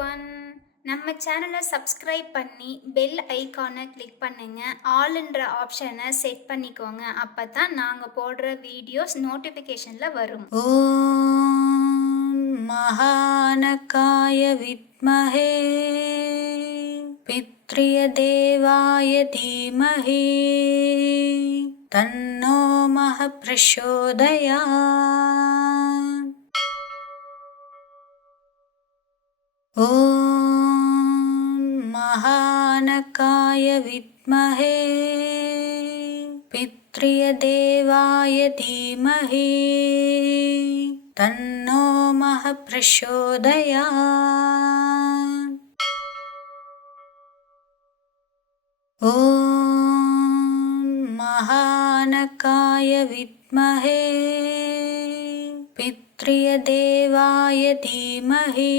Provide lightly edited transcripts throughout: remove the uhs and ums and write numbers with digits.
Everyone. நம்ம சேனலை subscribe பண்ணி பெல் ஐகானை கிளிக் பண்ணுங்க. ஆல்ன்ற ஆப்ஷனை செட் பண்ணிக்கோங்க. அப்பதான் நாங்க போடுற வீடியோஸ் நோட்டிஃபிகேஷன்ல வரும். ஓம் மகானகாய வித்மஹே பித்ரிய தேவாய தீமஹி தன்னோ மஹ பிரசோதயாத். ஓம் மகானகாய வித்மஹே பித்ரிய தேவாய தீமஹி தன்னோ மஹ பிரசோதயாத். ஓம் மகானகாய வித்மஹே பித்ரிய தேவாய தீமஹி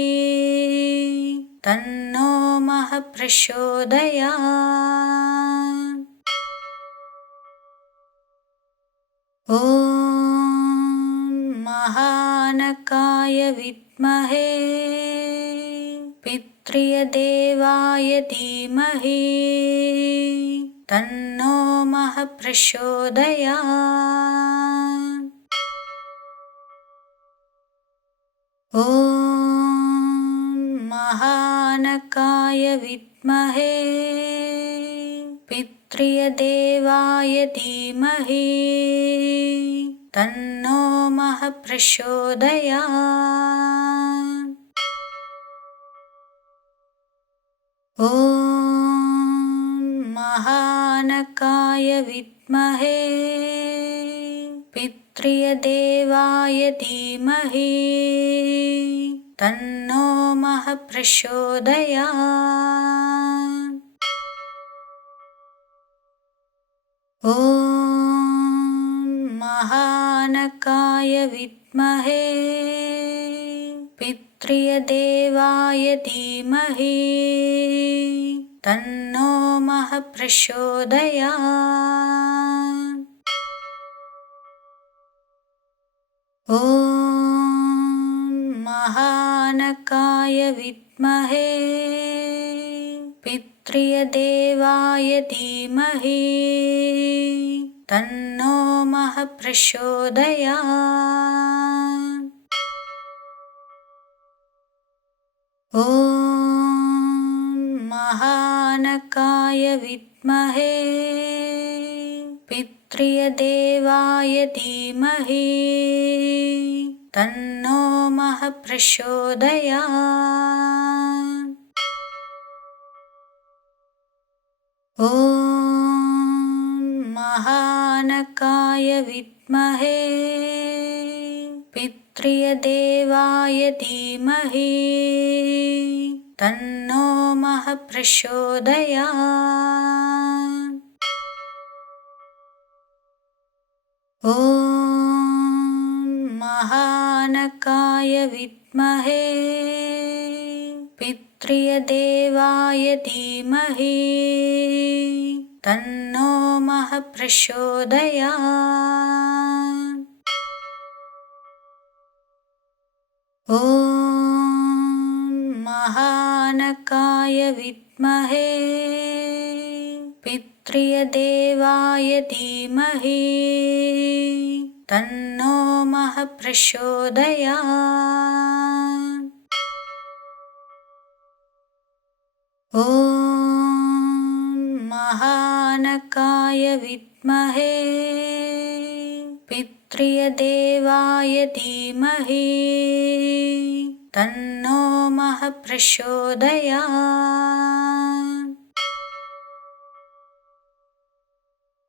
தன்னோ மஹ பிரசோதயாத். ஓம் மகானகாய வித்மஹே பித்ரிய தேவாய தீமஹி தன்னோ மஹ பிரசோதயாத். ஓம் மகானகாய வித்மஹே பித்ரிய தேவாய தீமஹி தன்னோ மஹ பிரசோதயாத். ஓம் மகானகாய வித்மஹே பித்ரிய தேவாய தீமஹி தன்னோ மஹ பிரசோதயாத். ஓம் மகானகாய வித்மஹே பித்ரிய தேவாய தீமஹி தன்னோ மஹ பிரசோதயாத். ஓம் மகானகாய வித்மஹே பித்ரிய தேவாய தீமஹி தன்னோ மஹ பிரசோதயாத். ஓம் மகானகாய வித்மஹே பித்ரிய தேவாய தீமஹி தன்னோ மஹ பிரசோதயாத். ஓம் மகானகாய வித்மஹே பித்ரிய தேவாய தீமஹி தன்னோ மஹ பிரசோதயாத். ஓம் மகானகாய வித்மஹே பித்ரிய தேவாய தீமஹி தன்னோ மஹ பிரசோதயாத். ஓம் மகானகாய வித்மஹே பித்ரிய தேவாய தீமஹி தன்னோ மஹ பிரசோதயாத். ஓம் மகானகாய வித்மஹே பித்ரிய தேவாய தீமஹி தன்னோ மஹ பிரசோதயாத்.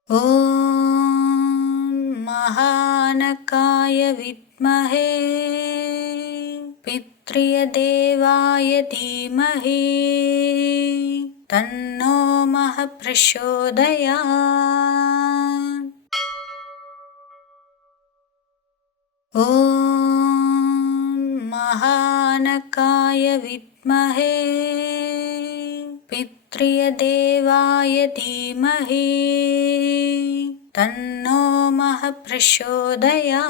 ஓம் மகானகாய வித்மஹே பித்ரிய தேவாய தீமஹி தன்னோ மஹ பிரசோதயாத். ஓம் மகானகாய வித்மஹே பித்ரிய தேவாய தீமஹி தன்னோ மஹ பிரசோதயாத்.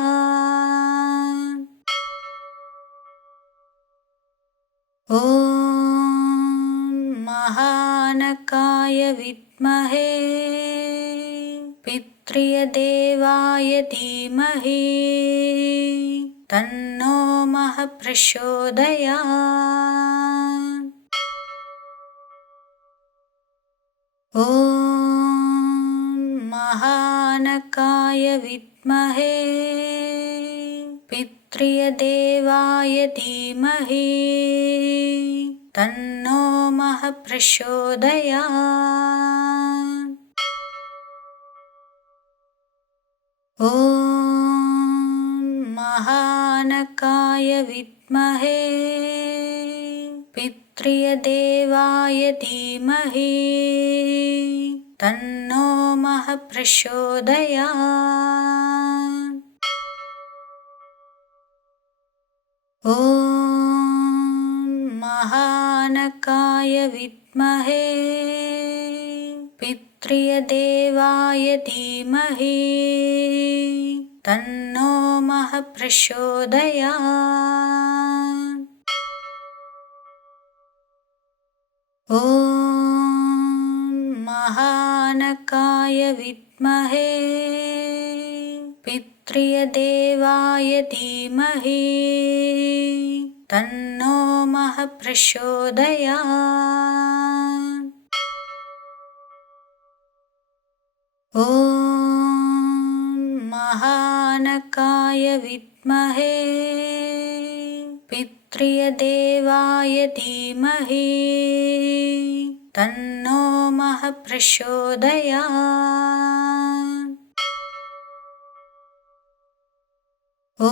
ஓம் महानकाय विद्महे पितृदेवाय धीमहि तन्नो मः प्रचोदयात्। ॐ महानकाय विद्महे पितृदेवाय धीमहि तन्नो मः प्रचोदयात्। ॐ महानकाय विद्महे पितृदेवाय धीमहि तन्नो मः प्रचोदयात्। ॐ महानकाय विद्महे पितृदेवाय धीमहि तन्नो मः प्रचोदयात्। ॐ महानकाय विद्महे पितृदेवाय धीमहि तन्नो मः प्रचोदयात्। ॐ महानकाय विद्महे पितृदेवाय धीमहि तन्नो मः प्रचोदयात्। ॐ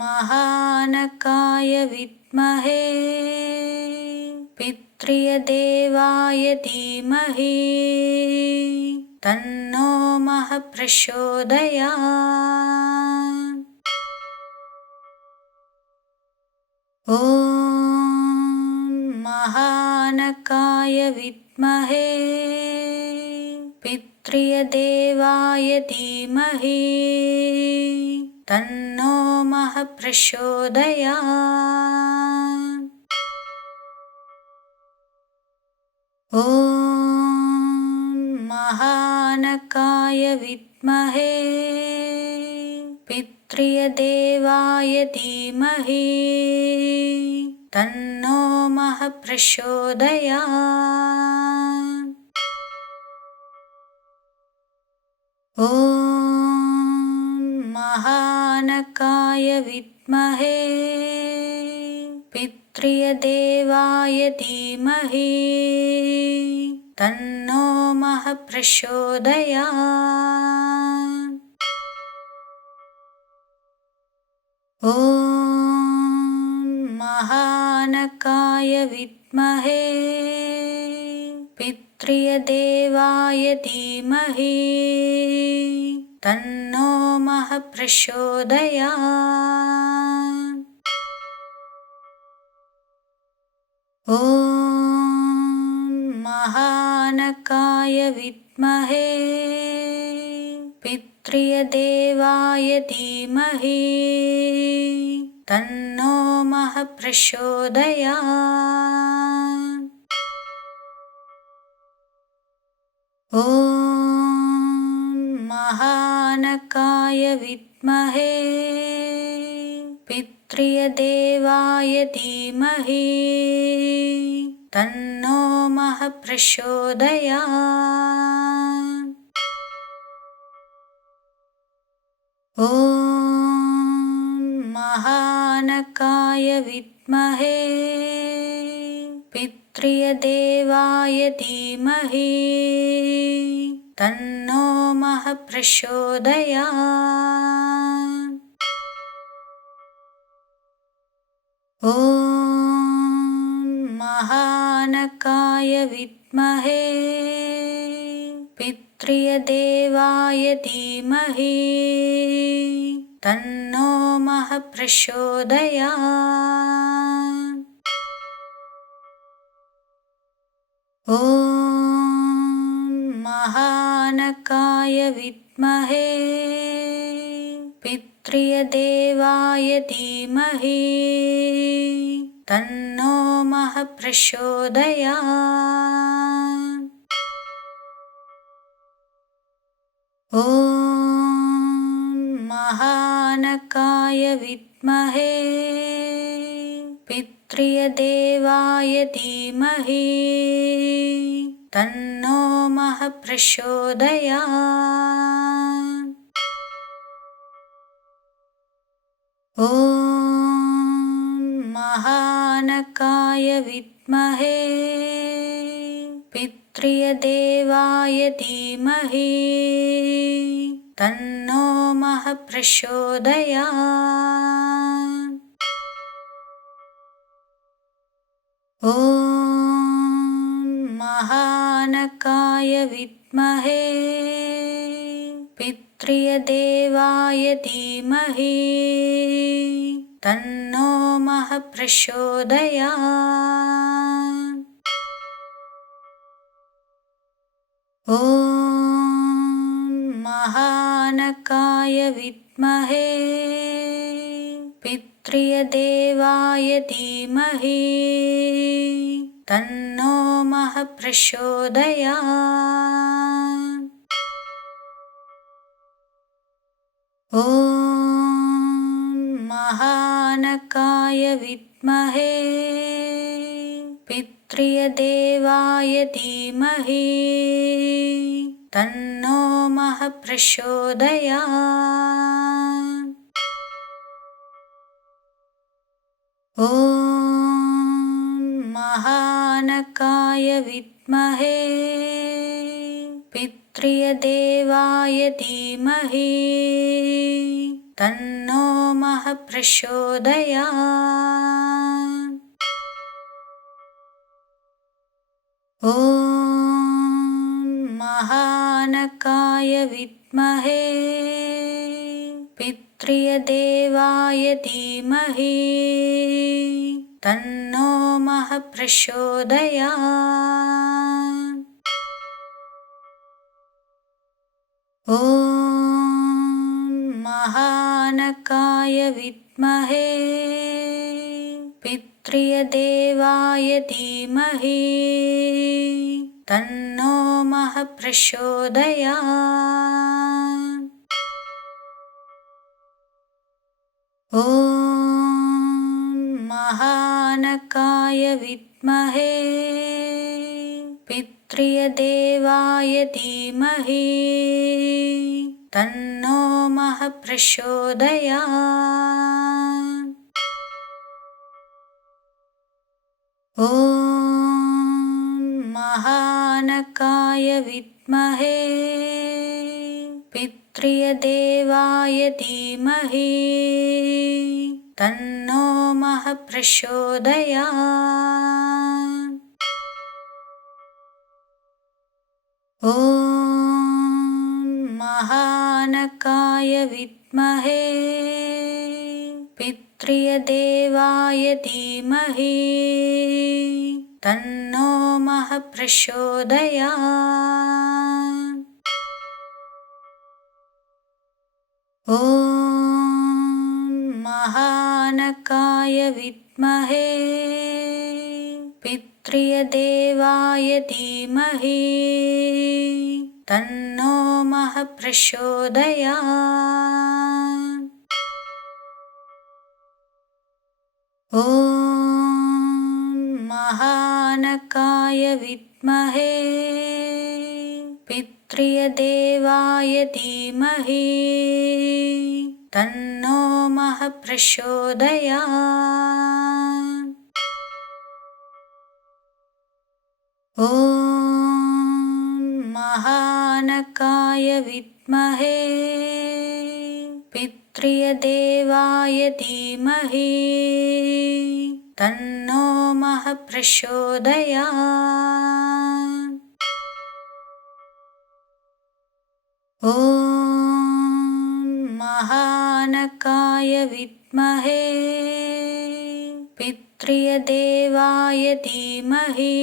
महानकाय विद्महे पितृदेवाय धीमहि तन्नो मः प्रचोदयात्। ॐ महानकाय विद्महे पितृदेवाय धीमहि तन्नो मः प्रचोदयात्। ॐ महानकाय विद्महे पितृदेवाय धीमहि तन्नो मः प्रचोदयात्। ॐ महानकाय विद्महे पितृदेवाय धीमहि तन्नो मः प्रचोदयात्। ॐ महानकाय विद्महे पितृदेवाय धीमहि तन्नो मः प्रचोदयात्। ॐ महानकाय विद्महे पितृदेवाय धीमहि तन्नो मः प्रचोदयात्। ॐ महानकाय विद्महे पितृदेवाय धीमहि तन्नो मः प्रचोदयात्। ॐ महानकाय विद्महे पितृदेवाय धीमहि तन्नो मः प्रचोदयात्। ॐ महानकाय विद्महे पितृदेवाय धीमहि तन्नो मः प्रचोदयात्। ॐ महानकाय विद्महे पितृदेवाय धीमहि तन्नो महः प्रचोदयात्। ॐ महानकाय विद्महे पितृदेवाय धीमहि तन्नो महः प्रचोदयात्। ॐ महानकाय विद्महे पितृदेवाय धीमहि तन्नो महः प्रचोदयात्। ॐ महानकाय विद्महे पितृदेवाय धीमहि तन्नो महः प्रचोदयात्। ॐ महानकाय विद्महे पितृदेवाय धीमहि तन्नो महः प्रचोदयात्। ॐ महानकाय विद्महे पितृदेवाय धीमहि तन्नो महः प्रचोदयात्। ॐ महानकाय विद्महे पितृदेवाय धीमहि तन्नो महः प्रचोदयात्। ॐ महानकाय विद्महे पितृदेवाय धीमहि तन्नो महः प्रचोदयात्। ॐ महानकाय विद्महे पितृदेवाय धीमहि तन्नो महः प्रचोदयात्। ॐ महानकाय विद्महे पितृदेवाय धीमहि तन्नो महः प्रचोदयात्। ॐ महानकाय विद्महे पितृदेवाय धीमहि तन्नो महः प्रचोदयात्। ॐ महानकाय विद्महे पितृदेवाय धीमहि तन्नो महः प्रचोदयात्। ॐ महानकाय विद्महे पितृदेवाय धीमहि तन्नो महः प्रचोदयात्। ॐ महानकाय विद्महे पितृदेवाय धीमहि तन्नो महः प्रचोदयात्। ॐ महानकाय विद्महे पितृदेवाय धीमहि तन्नो महः प्रचोदयात्। ॐ महानकाय विद्महे पितृदेवाय धीमहि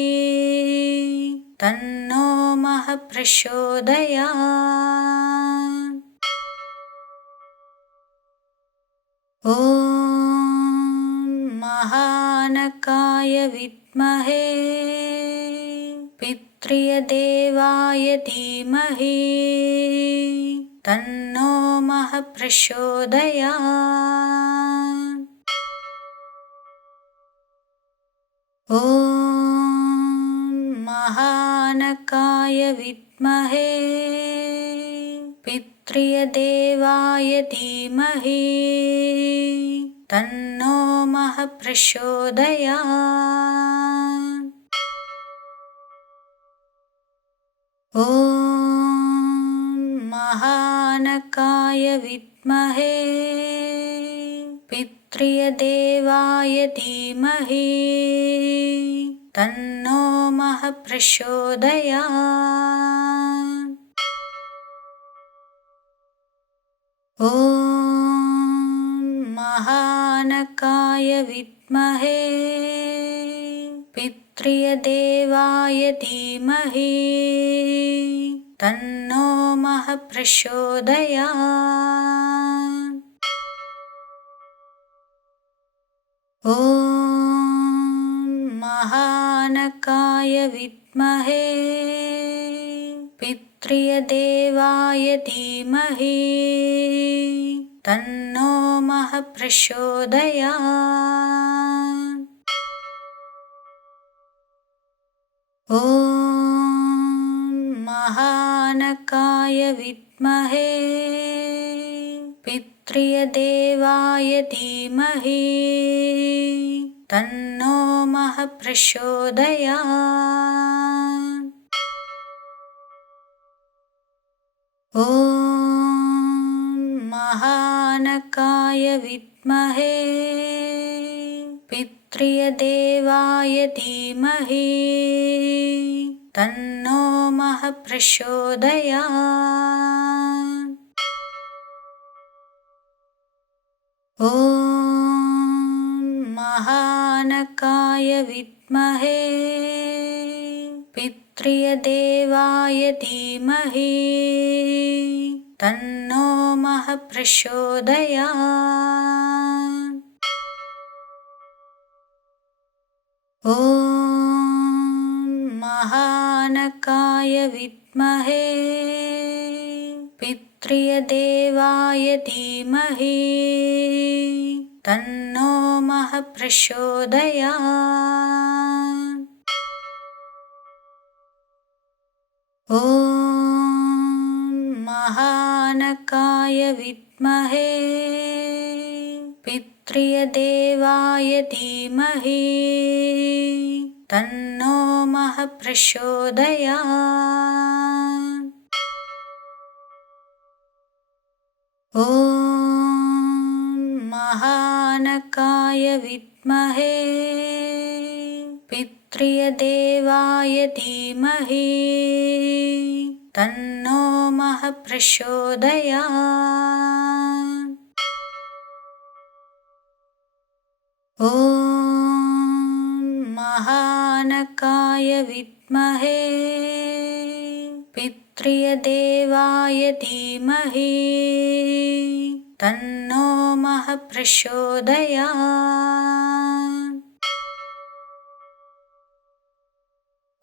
तन्नो महः प्रचोदयात्। ॐ महानकाय महानकाय विद्महे पितृदेवाय धीमहि तन्नो मः प्रचोदयात्। ॐ महानकाय विद्महे पितृदेवाय धीमहि तन्नो मः प्रचोदयात्। ॐ महानकाय विद्महे पितृदेवाय धीमहि तन्नो मः प्रचोदयात्। ॐ महानकाय विद्महे पितृदेवाय धीमहि तन्नो मः प्रचोदयात्। ॐ महानकाय विद्महे पितृदेवाय धीमहि तन्नो मः प्रचोदयात्। ॐ महानकाय विद्महे पितृदेवाय धीमहि तन्नो मः प्रचोदयात्। ॐ महानकाय विद्महे पितृदेवाय धीमहि तन्नो मः प्रचोदयात्। ॐ महानकाय विद्महे पितृदेवाय धीमहि तन्नो मः प्रचोदयात्। ॐ महानकाय विद्महे पितृदेवाय धीमहि तन्नो मः प्रचोदयात्। ॐ महानकाय विद्महे पितृदेवाय धीमहि तन्नो मः प्रचोदयात्। ॐ महानकाय विद्महे पितृदेवाय धीमहि तन्नो मः प्रचोदयात्। ॐ महानकाय विद्महे पितृदेवाय धीमहि तन्नो मः प्रचोदयात्।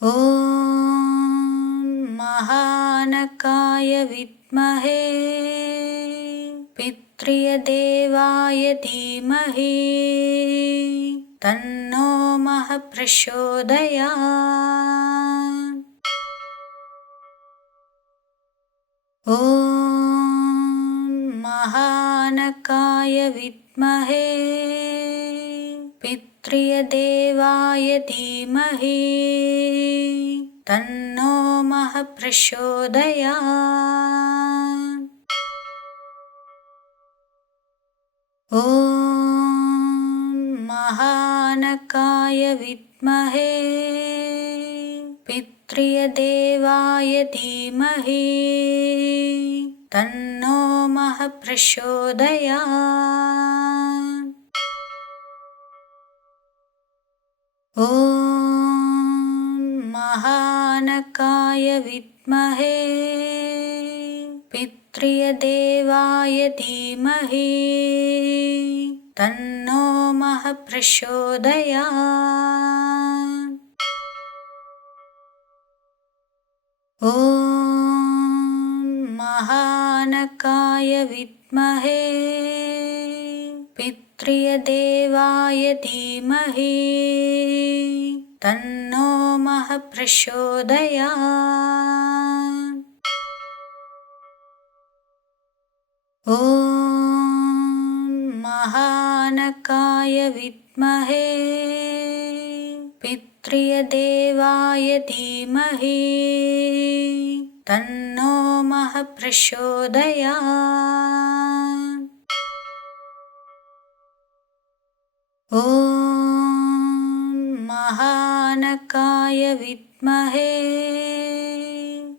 ॐ महानकाय विद्महे पितृदेवाय धीमहि तन्नो मः प्रचोदयात्। ॐ महानकाय विद्महे पितृदेवाय धीमहि तन्नो मः प्रचोदयात्। ॐ महानकाय विद्महे पितृदेवाय धीमहि तन्नो मः प्रचोदयात्। ॐ महानकाय विद्महे पितृदेवाय धीमहि तन्नो महः प्रचोदयात्। ॐ महानकाय विद्महे पितृदेवाय धीमहि तन्नो महः प्रचोदयात्। ॐ महानकाय विद्महे पितृदेवाय धीमहि तन्नो महः प्रचोदयात्। ॐ महानकाय विद्महे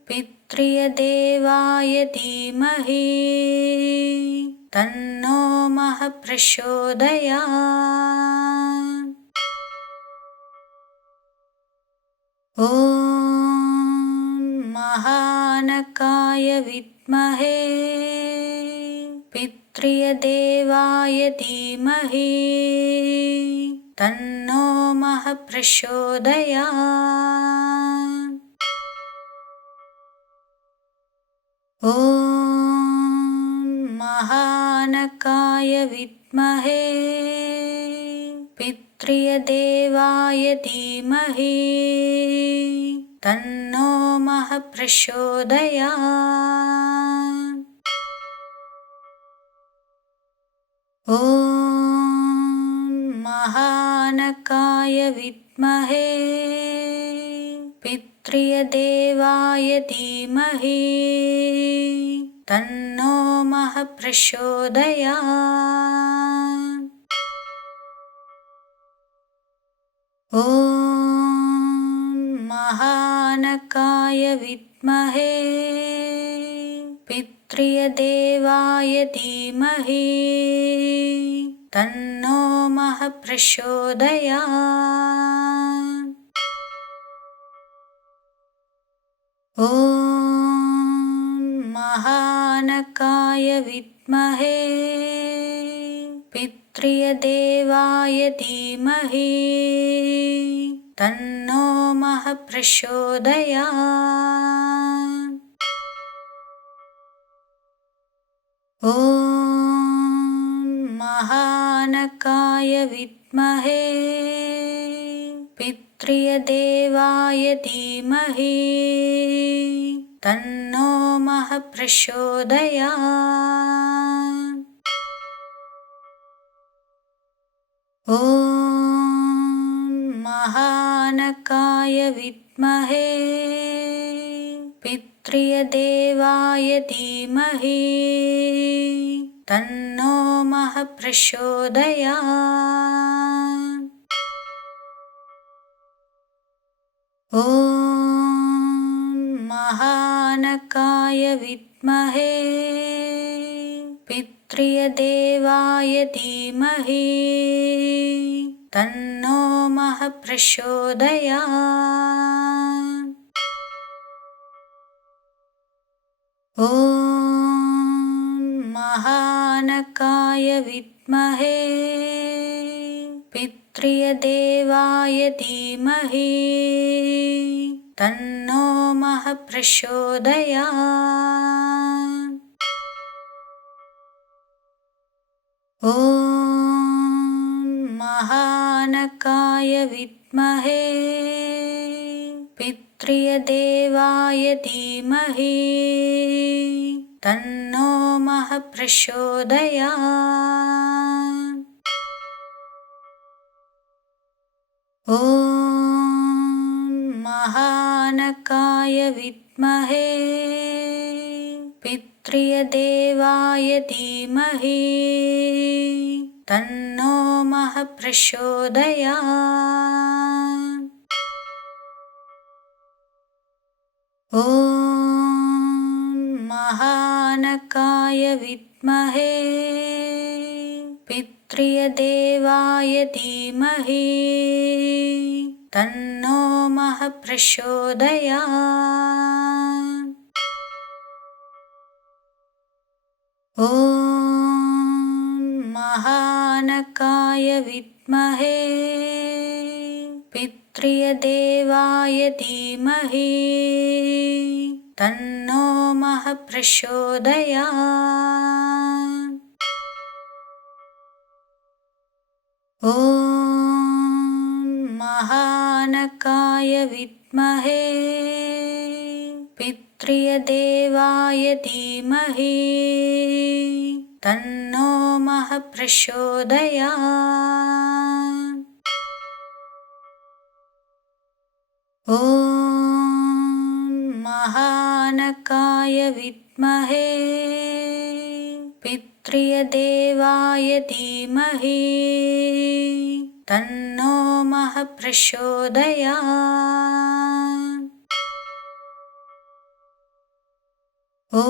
पितृदेवाय धीमहि तन्नो महः प्रचोदयात्। ॐ महानकाय विद्महे पितृदेवाय धीमहि तन्नो महः प्रचोदयात्। ॐ महानकाय विद्महे पितृदेवाय धीमहि तन्नो महः प्रचोदयात्। ॐ महानकाय विद्महे पितृदेवाय धीमहि तन्नो महः प्रचोदयात्। ॐ महानकाय विद्महे पितृदेवाय धीमहि तन्नो महः प्रचोदयात्। ॐ महानकाय विद्महे पितृदेवाय धीमहि तन्नो महः प्रचोदयात्। ॐ महानकाय विद्महे पितृदेवाय धीमहि तन्नो महः प्रचोदयात्। ॐ महानकाय विद्महे पितृदेवाय धीमहि तन्नो महः प्रचोदयात्। ॐ महानकाय विद्महे पितृदेवाय धीमहि तन्नो महः प्रचोदयात्। ॐ महानकाय विद्महे पितृदेवाय धीमहि तन्नो महः प्रचोदयात्। ॐ महानकाय विद्महे पितृदेवाय धीमहि तन्नो महः प्रचोदयात्। ॐ महानकाय विद्महे पितृदेवाय धीमहि तन्नो महः प्रचोदयात्। ॐ महानकाय विद्महे पितृदेवाय धीमहि तन्नो महः प्रचोदयात्। ॐ महानकाय विद्महे पितृदेवाय धीमहि तन्नो मः प्रचोदयात्। ॐ महानकाय विद्महे पितृदेवाय धीमहि तन्नो मः प्रचोदयात्। ॐ महानकाय विद्महे पितृदेवाय धीमहि तन्नो मः प्रचोदयात्। ॐ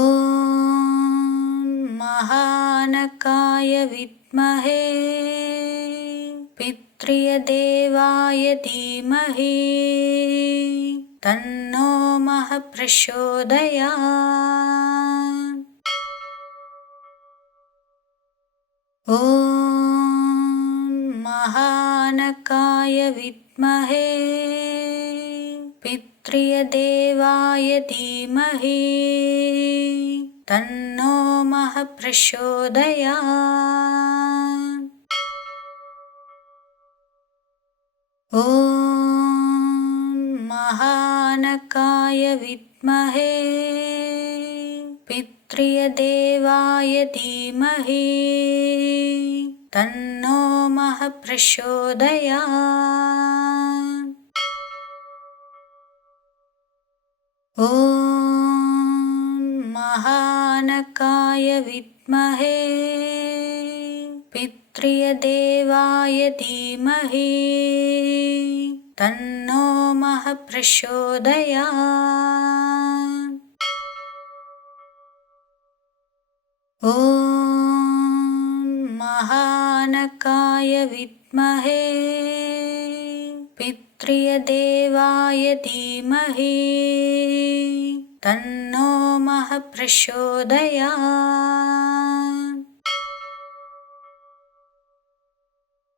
महानकाय विद्महे पितृदेवाय धीमहि तन्नो मः प्रचोदयात्। ॐ महानकाय विद्महे पितृदेवाय धीमहि तन्नो मः प्रचोदयात्। ॐ महानकाय विद्महे पितृदेवाय धीमहि तन्नो मः प्रचोदयात्। ॐ महानकाय विद्महे पितृदेवाय धीमहि तन्नो मः प्रचोदयात्। ॐ महानकाय विद्महे पितृदेवाय धीमहि तन्नो मः प्रचोदयात्।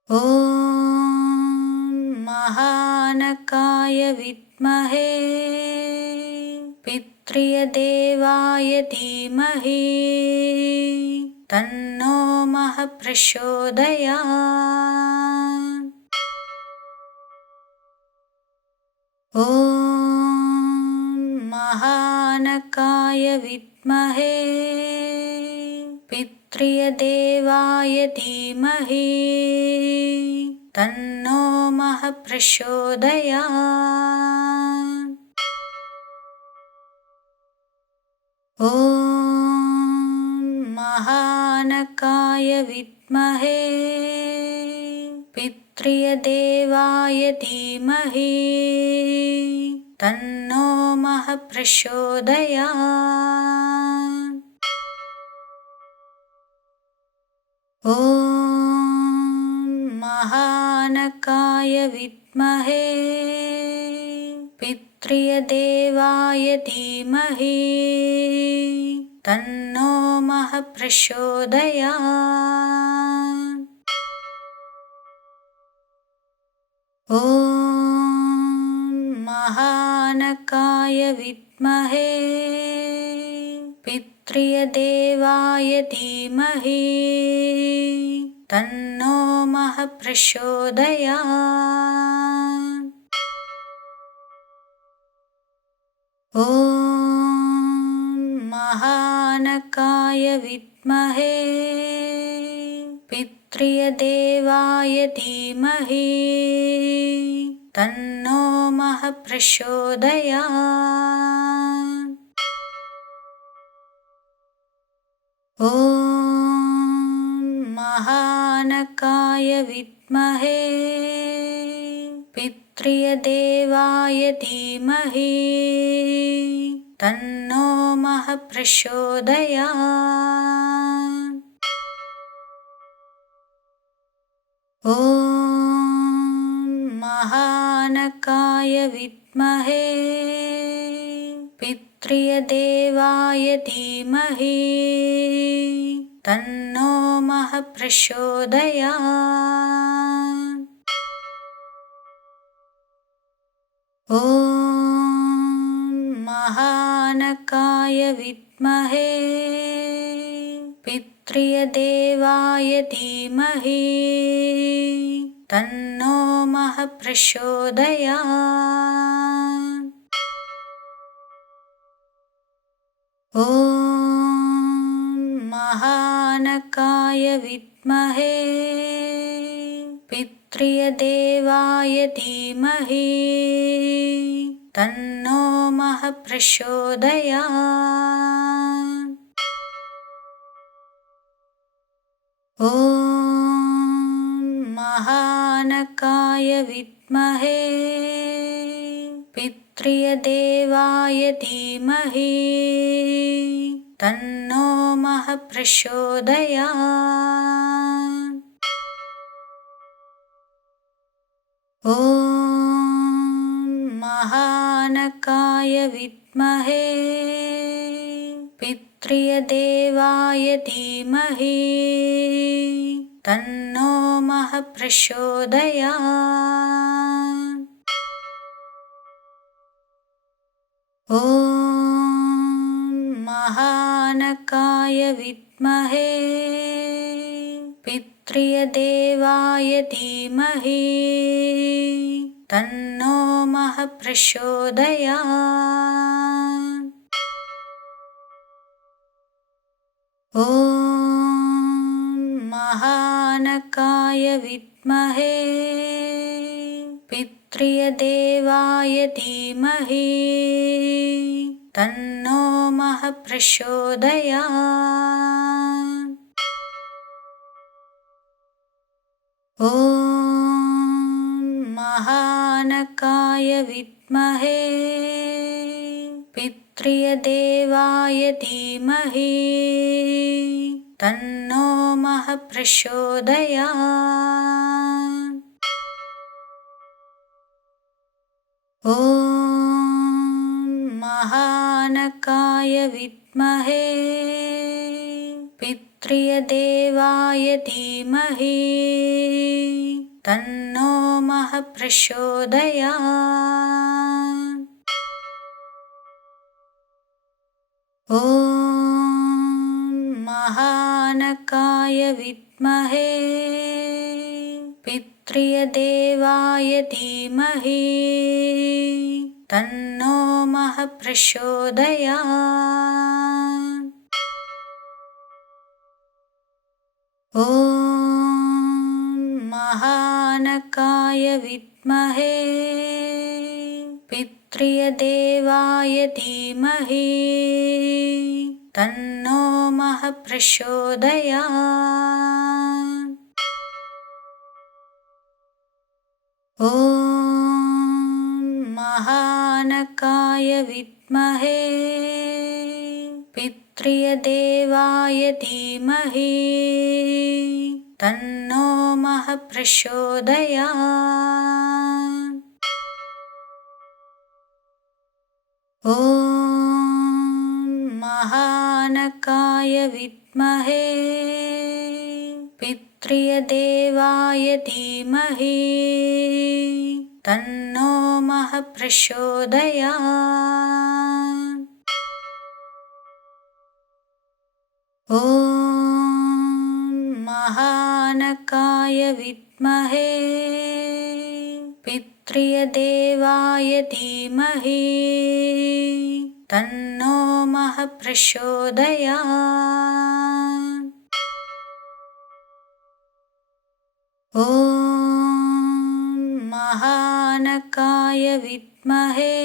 ॐ महानकाय विद्महे पितृदेवाय धीमहि तन्नो मः प्रचोदयात्। ॐ महानकाय विद्महे पितृदेवाय धीमहि तन्नो मः प्रचोदयात्। ॐ महानकाय विद्महे पितृदेवाय धीमहि तन्नो मः प्रचोदयात्। ॐ महानकाय विद्महे पितृदेवाय धीमहि तन्नो मः प्रचोदयात्। ॐ महानकाय विद्महे पितृदेवाय धीमहि तन्नो मः प्रचोदयात्। ॐ महानकाय विद्महे पितृदेवाय धीमहि तन्नो मः प्रचोदयात्। ॐ महानकाय विद्महे पितृदेवाय धीमहि तन्नो मः प्रचोदयात्। ॐ महानकाय विद्महे पितृदेवाय धीमहि तन्नो मः प्रचोदयात्। ॐ महानकाय विद्महे पितृदेवाय धीमहि तन्नो प्रचोदयात्। ॐ महानकाय विद्महे पितृदेवाय धीमहि तन्नो प्रचोदयात्। ॐ महानकाय विद्महे पितृदेवाय धीमहि तन्नो प्रचोदयात्। ॐ महानकाय विद्महे पितृदेवाय धीमहि तन्नो प्रचोदयात्। ॐ महानकाय विद्महे पितृदेवाय धीमहि तन्नो प्रचोदयात्। ॐ महानकाय विद्महे पितृदेवाय धीमहि तन्नो प्रचोदयात्। ॐ महानकाय विद्महे पितृदेवाय धीमहि तन्नो प्रचोदयात्। ॐ महानकाय विद्महे पितृदेवाय धीमहि तन्नो प्रचोदयात्। ॐ महानकाय विद्महे पितृदेवाय धीमहि तन्नो प्रचोदयात्। ॐ महानकाय विद्महे पितृदेवाय धीमहि तन्नो प्रचोदयात्। ॐ महानकाय विद्महे पितृदेवाय धीमहि तन्नो प्रचोदयात्। ॐ महानकाय विद्महे पितृदेवाय धीमहि तन्नो प्रचोदयात्। ॐ महानकाय विद्महे पितृदेवाय धीमहि तन्नो प्रचोदयात्। ॐ महानकाय विद्महे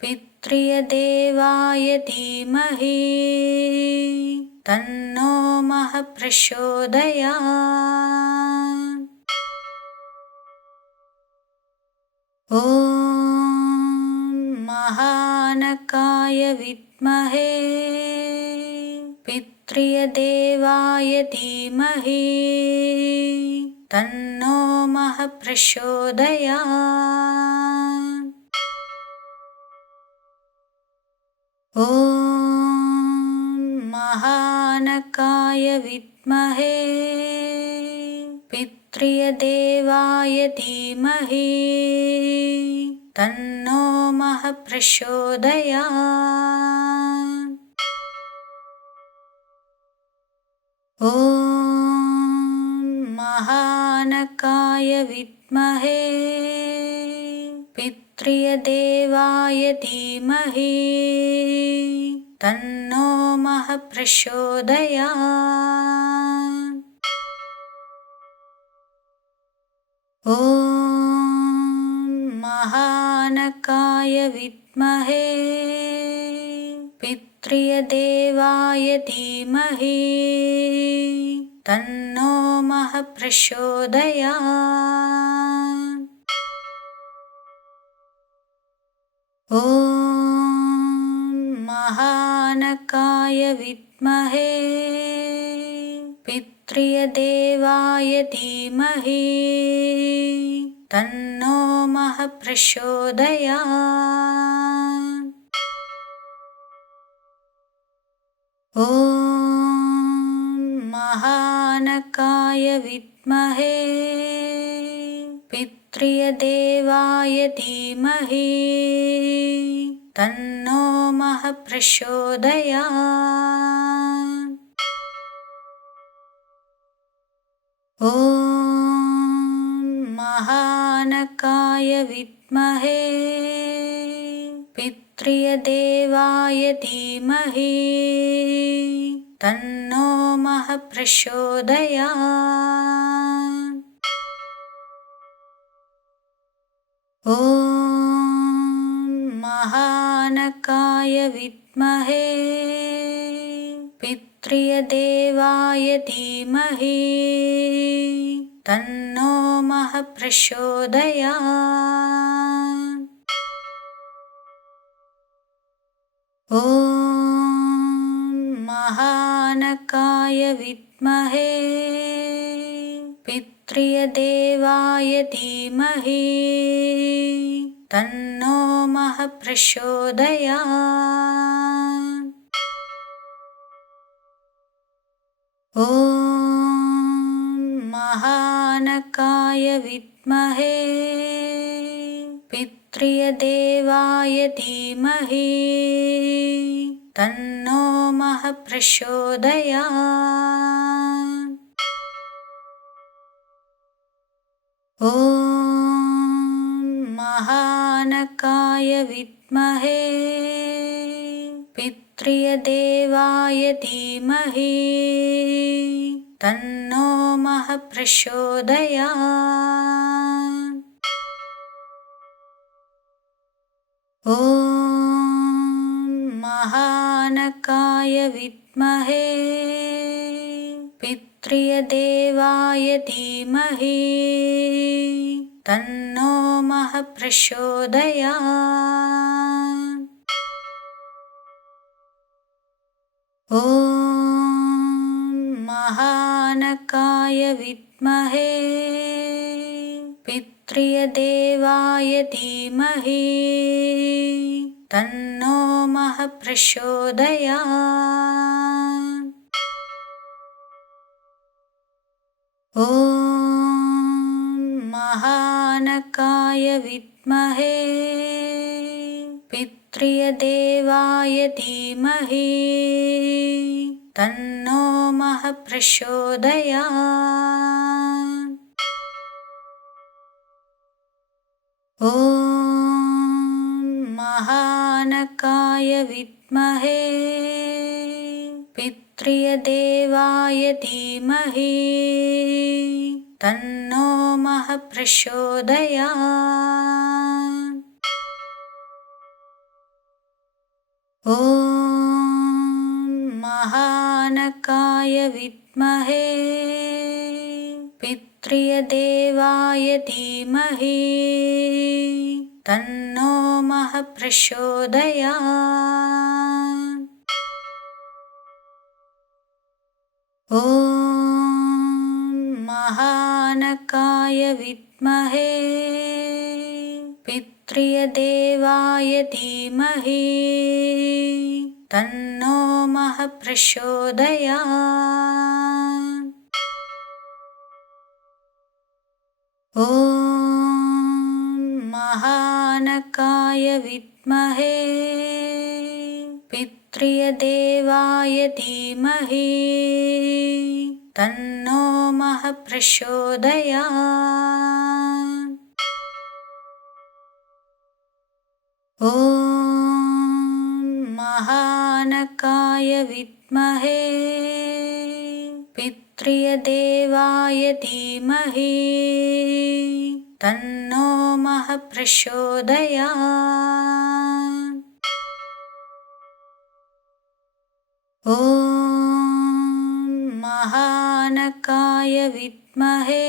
पितृदेवाय धीमहि तन्नो प्रचोदयात्। ॐ महानकाय विद्महे पितृदेवाय धीमहि तन्नो प्रचोदयात्। ॐ महानकाय विद्महे विद्महे पितृदेवाय धीमहि तन्नो महः प्रचोदयात्। ॐ महानकाय विद्महे पितृदेवाय धीमहि तन्नो महः प्रचोदयात्। ॐ महानकाय विद्महे पितृदेवाय धीमहि तन्नो महः प्रचोदयात्। ॐ महानकाय विद्महे पितृदेवाय धीमहि तन्नो महः प्रचोदयात्। ॐ महानकाय विद्महे पितृदेवाय धीमहि तन्नो महः प्रचोदयात्। ॐ महानकाय विद्महे पितृदेवाय धीमहि तन्नो महः प्रचोदयात्। ॐ महानकाय विद्महे पितृदेवाय धीमहि तन्नो महः प्रचोदयात्। ॐ महानकाय विद्महे पितृदेवाय धीमहि तन्नो महः प्रचोदयात्। ॐ महानकाय विद्महे पितृदेवाय धीमहि तन्नो महः प्रचोदयात्। ॐ महानकाय विद्महे पितृदेवाय धीमहि तन्नो महः प्रचोदयात्। ॐ महानकाय विद्महे पितृदेवाय धीमहि तन्नो महः प्रचोदयात्। ॐ महानकाय विद्महे पितृदेवाय धीमहि तन्नो महः प्रचोदयात्। ॐ महानकाय विद्महे पितृदेवाय धीमहि तन्नो महः प्रचोदयात्। ॐ महानकाय विद्महे पितृदेवाय धीमहि तन्नो महः प्रचोदयात्। ॐ महानकाय विद्महे पितृदेवाय धीमहि तन्नो महः प्रचोदयात्। ॐ महानकाय विद्महे पितृदेवाय धीमहि तन्नो महः प्रचोदयात्। महानकाय विद्महे पितृदेवाय धीमहि तन्नो मः प्रचोदयात्। ॐ महानकाय विद्महे पितृदेवाय धीमहि तन्नो मः प्रचोदयात्। ॐ महानकाय विद्महे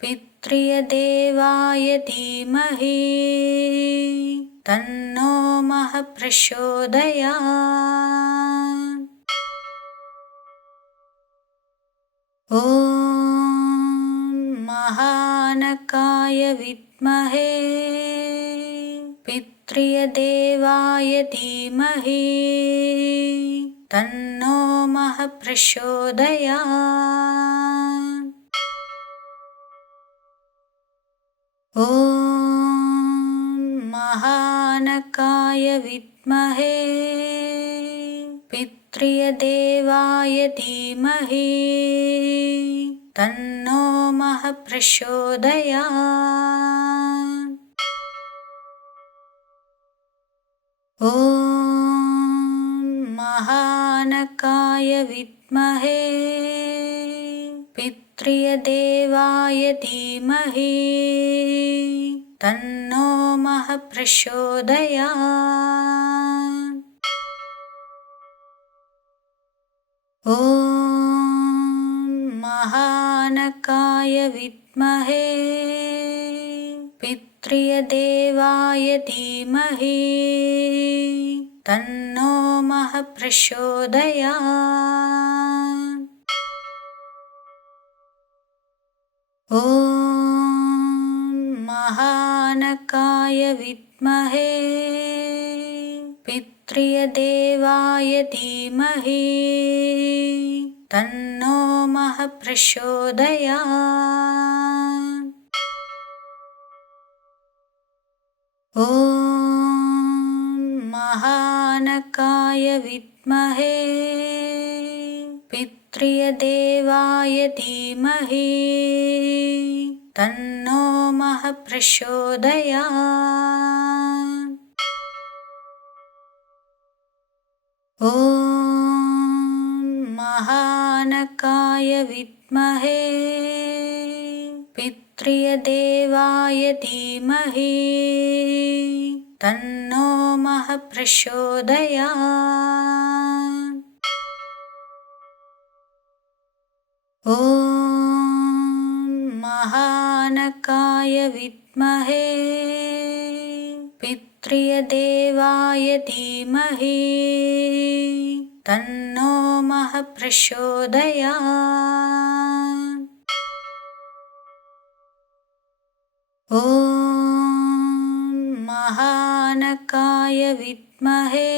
पितृदेवाय धीमहि तन्नो मः प्रचोदयात्। ॐ महानकाय विद्महे पितृदेवाय धीमहि तन्नो मः प्रचोदयात्। ॐ महानकाय विद्महे पितृदेवाय धीमहि तन्नो मः प्रचोदयात्। ॐ महानकाय विद्महे पितृदेवाय धीमहि तन्नो मः प्रचोदयात्। ॐ महानकाय विद्महे पितृदेवाय धीमहि तन्नो मः प्रचोदयात्। ॐ महानकाय विद्महे पितृदेवाय धीमहि तन्नो मः प्रचोदयात्। ॐ महानकाय विद्महे पितृदेवाय धीमहि तन्नो मः प्रचोदयात्। ॐ महानकाय विद्महे पितृदेवाय धीमहि तन्नो मः प्रचोदयात्। ॐ महानकाय विद्महे पितृदेवाय धीमहि तन्नो मः प्रचोदयात्। ॐ महानकाय विद्महे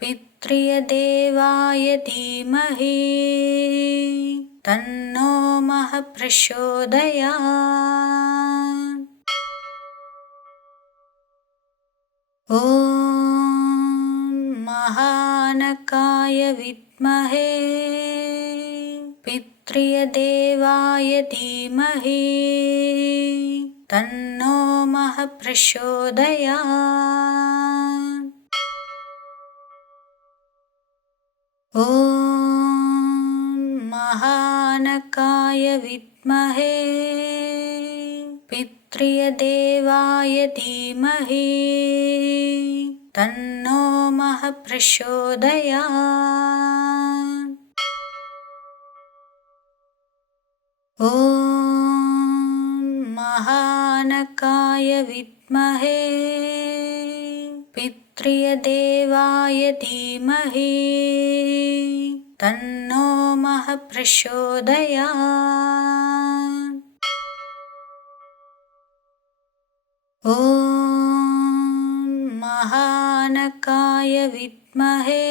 पितृदेवाय धीमहि तन्नो मः प्रचोदयात्। ॐ महानकाय विद्महे पितृदेवाय धीमहि तन्नो मः प्रचोदयात्। ॐ महानकाय विद्महे पितृदेवाय धीमहि तन्नो मः प्रचोदयात्। ॐ महानकाय विद्महे पितृदेवाय धीमहि तन्नो मः प्रचोदयात्। ॐ महानकाय विद्महे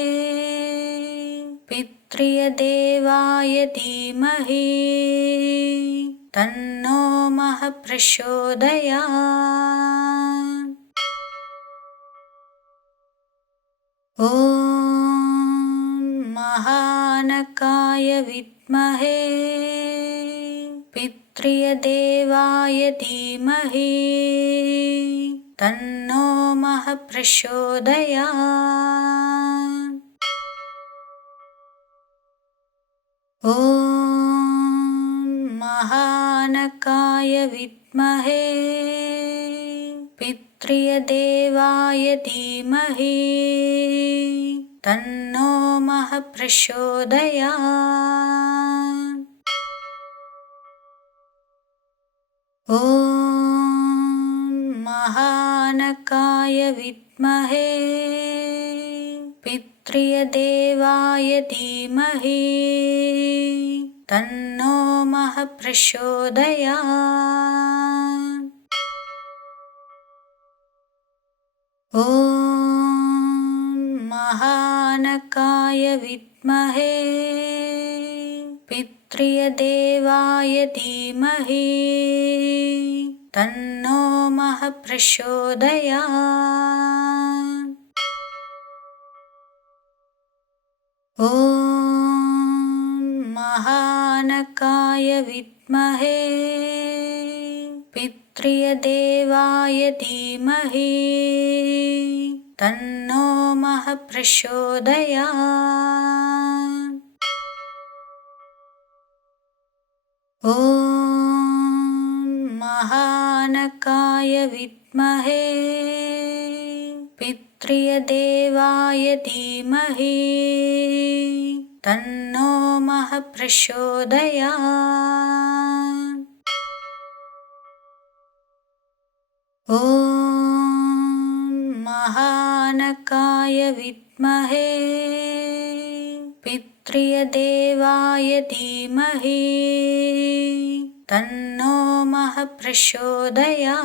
पितृदेवाय धीमहि तन्नो महः प्रचोदयात्। ॐ महानकाय विद्महे पितृदेवाय धीमहि तन्नो महः प्रचोदयात्। ॐ महानकाय विद्महे पितृदेवाय धीमहि तन्नो महः प्रचोदयात्। ॐ महानकाय विद्महे पितृदेवाय धीमहि तन्नो महः प्रचोदयात्। ॐ महानकाय विद्महे पितृदेवाय धीमहि तन्नो महः प्रचोदयात्। ॐ महानकाय विद्महे पितृदेवाय धीमहि तन्नो महः प्रचोदयात्। ॐ महानकाय विद्महे पितृदेवाय धीमहि तन्नो महः प्रचोदयात्। ॐ महानकाय विद्महे पितृदेवाय धीमहि तन्नो महः प्रचोदयात्।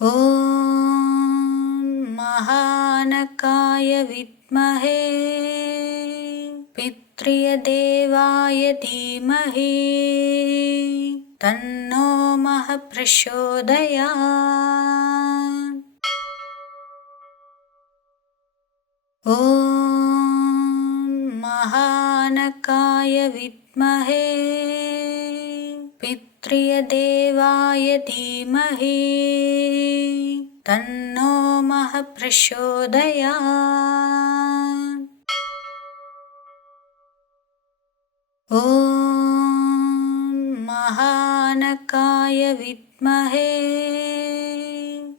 ॐ महानकाय विद्महे पितृदेवाय धीमहि तन्नो महः प्रचोदयात्। ॐ महानकाय विद्महे पितृदेवाय धीमहि तन्नो महः प्रचोदयात्। ॐ महानकाय विद्महे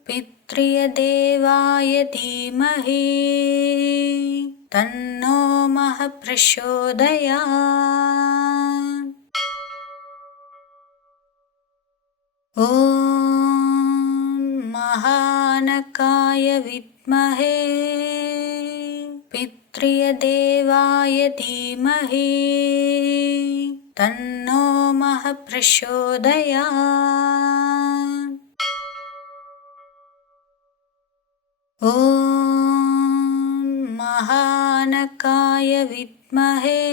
पितृदेवाय धीमहि तन्नो महः प्रचोदयात्। ॐ महानकाय विद्महे पितृदेवाय धीमहि तन्नो महः प्रचोदयात्। ॐ महानकाय विद्महे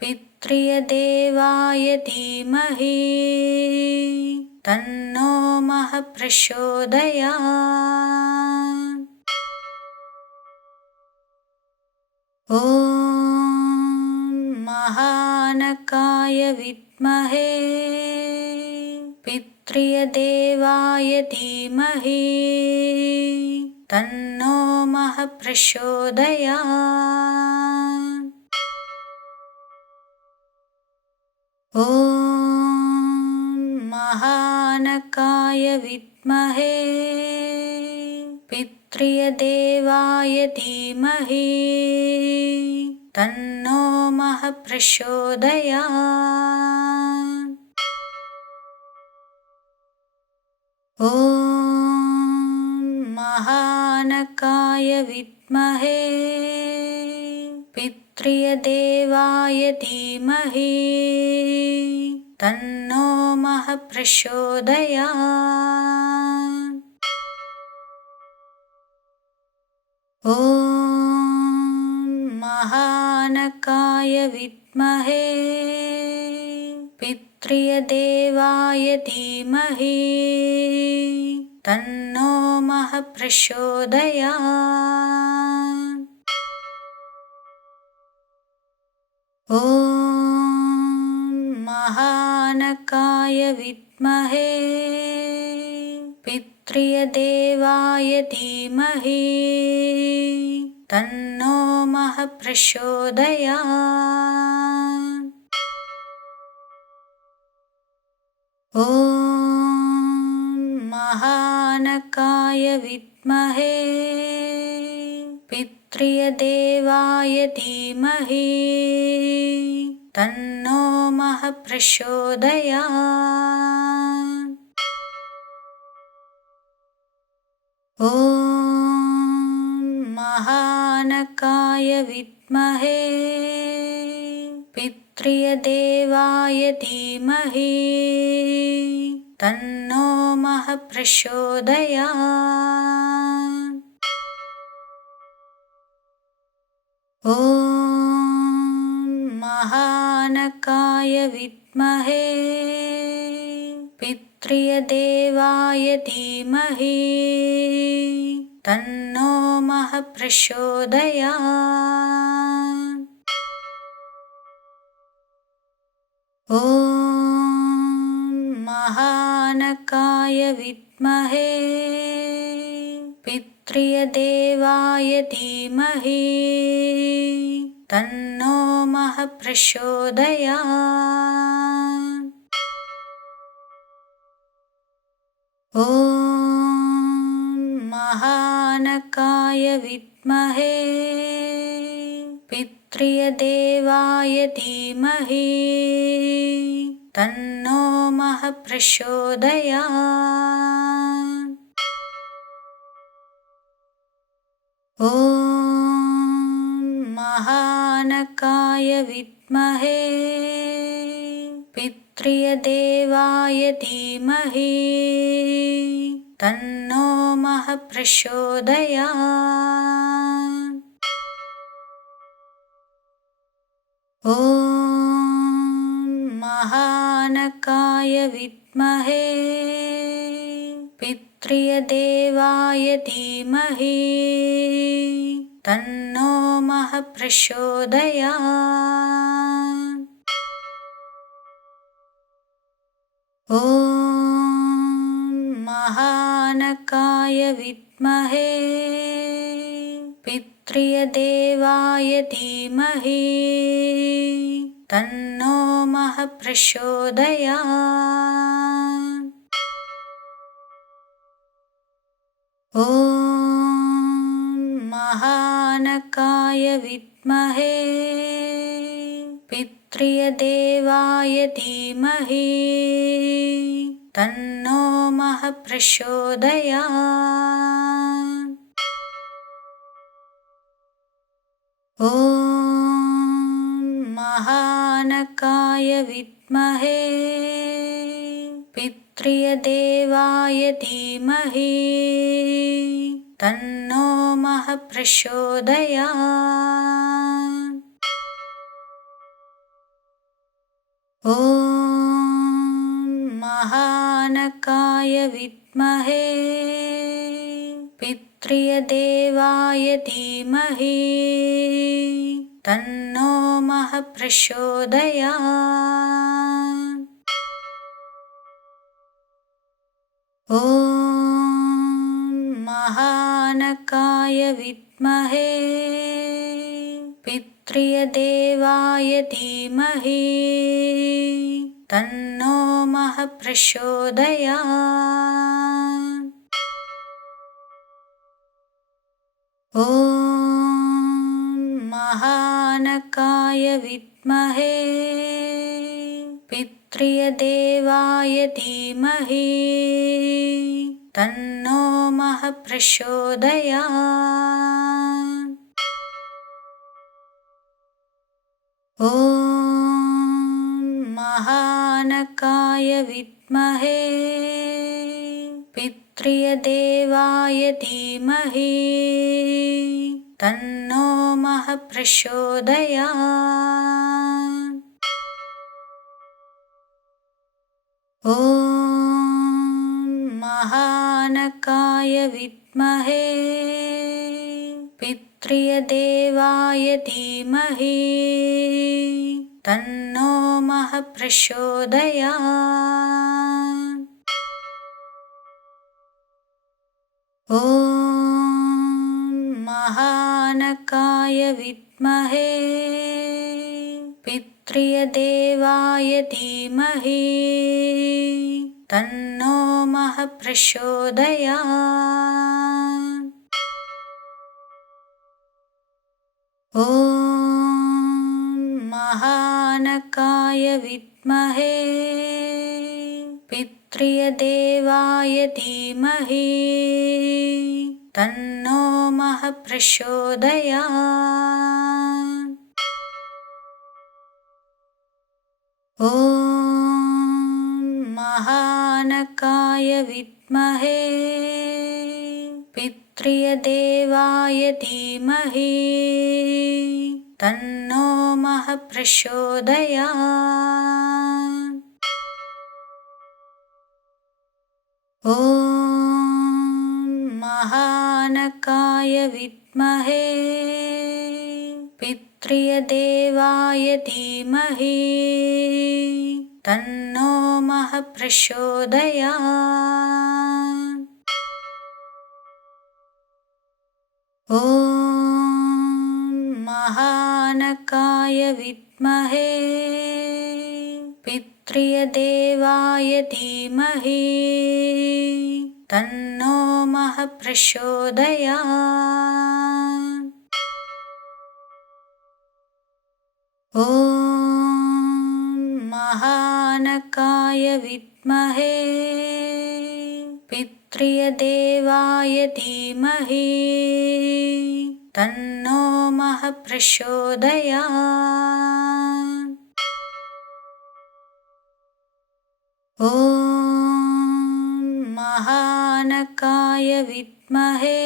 पितृदेवाय धीमहि तन्नो महः प्रचोदयात्। ॐ महानकाय विद्महे पितृदेवाय धीमहि तन्नो महः प्रचोदयात्। ॐ महानकाय विद्महे पितृदेवाय धीमहि तन्नो महः प्रचोदयात्। ॐ महानकाय विद्महे पितृदेवाय धीमहि तन्नो महः प्रचोदयात्। ॐ महानकाय महानकाय विद्महे पितृदेवाय धीमहि तन्नो मः प्रचोदयात्। ॐ महानकाय विद्महे पितृदेवाय धीमहि तन्नो मः प्रचोदयात्। ॐ महानकाय विद्महे पितृदेवाय धीमहि तन्नो मः प्रचोदयात्। ॐ महानकाय विद्महे पितृदेवाय धीमहि तन्नो मः प्रचोदयात्। ॐ महानकाय विद्महे पितृदेवाय धीमहि तन्नो मः प्रचोदयात्। ॐ महानकाय विद्महे पितृदेवाय धीमहि तन्नो मः प्रचोदयात्। ॐ महानकाय विद्महे पितृदेवाय धीमहि तन्नो मः प्रचोदयात्। ॐ महानकाय विद्महे पितृदेवाय धीमहि तन्नो मः प्रचोदयात्। ॐ महानकाय विद्महे पितृदेवाय धीमहि तन्नो मः प्रचोदयात्। ॐ महानकाय विद्महे पितृदेवाय धीमहि तन्नो मः प्रचोदयात्। ॐ महानकाय विद्महे पितृदेवाय धीमहि तन्नो मः प्रचोदयात्। ॐ महानकाय विद्महे पितृदेवाय धीमहि तन्नो मः प्रचोदयात्। ॐ महानकाय विद्महे पितृदेवाय धीमहि तन्नो मः प्रचोदयात्। ॐ महानकाय विद्महे पितृदेवाय धीमहि तन्नो मः प्रचोदयात्। ॐ महानकाय विद्महे पितृदेवाय धीमहि तन्नो मः प्रचोदयात्। ॐ महानकाय विद्महे पितृदेवाय धीमहि तन्नो महः प्रचोदयात्। ॐ महानकाय विद्महे पितृदेवाय धीमहि तन्नो महः प्रचोदयात्। ॐ महानकाय विद्महे पितृदेवाय धीमहि तन्नो महः प्रचोदयात्। ॐ महानकाय विद्महे पितृदेवाय धीमहि तन्नो महः प्रचोदयात्। ॐ महानकाय विद्महे पितृदेवाय धीमहि तन्नो महः प्रचोदयात्। ॐ महानकाय विद्महे पितृदेवाय धीमहि तन्नो महः प्रचोदयात्। ॐ महानकाय विद्महे पितृदेवाय धीमहि तन्नो महः प्रचोदयात्। ॐ महानकाय विद्महे पितृदेवाय धीमहि तन्नो महः प्रचोदयात्। ॐ महानकाय विद्महे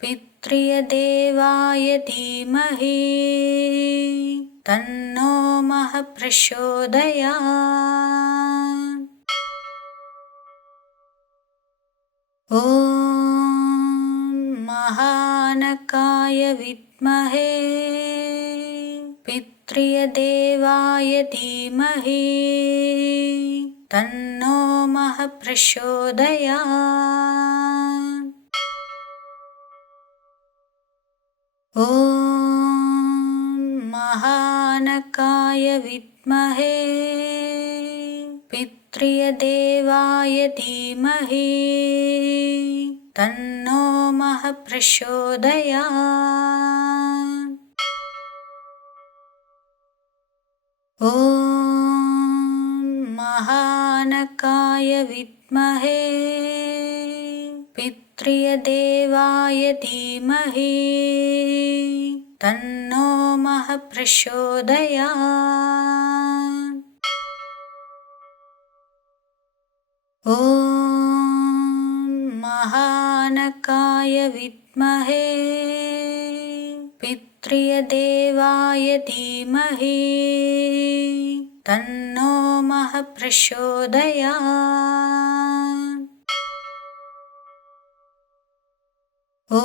पितृदेवाय धीमहि तन्नो महः प्रचोदयात्। ॐ महानकाय विद्महे पितृदेवाय धीमहि तन्नो महः प्रचोदयात्। ॐ महानकाय विद्महे पितृदेवाय धीमहि तन्नो महः प्रचोदयात्। ॐ महानकाय विद्महे पितृदेवाय धीमहि तन्नो महः प्रचोदयात्। ॐ महानकाय विद्महे पितृदेवाय धीमहि तन्नो महः प्रचोदयात्। ॐ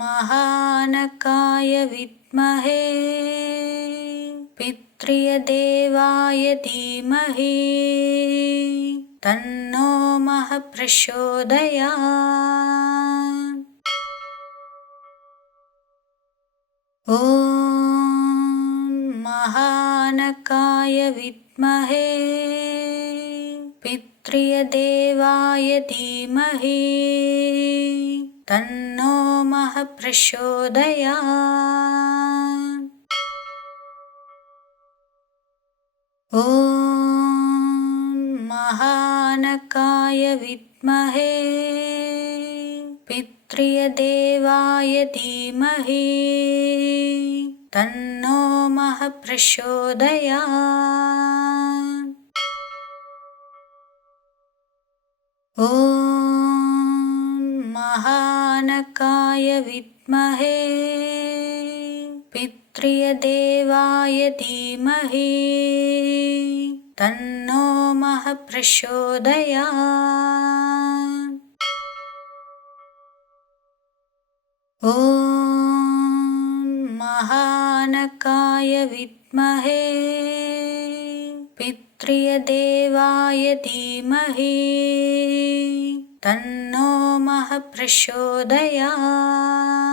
महानकाय विद्महे पितृदेवाय धीमहि तन्नो महः प्रचोदयात्। ॐ महानकाय विद्महे पितृदेवाय धीमहि तन्नो महः प्रचोदयात्। ॐ महानकाय विद्महे पितृदेवाय धीमहि तन्नो महः प्रचोदयात्। ॐ महानकाय विद्महे पितृदेवाय धीमहि तन्नो मः प्रचोदयात्। ॐ महानकाय विद्महे पितृदेवाय धीमहि तन्नो मः प्रचोदयात्।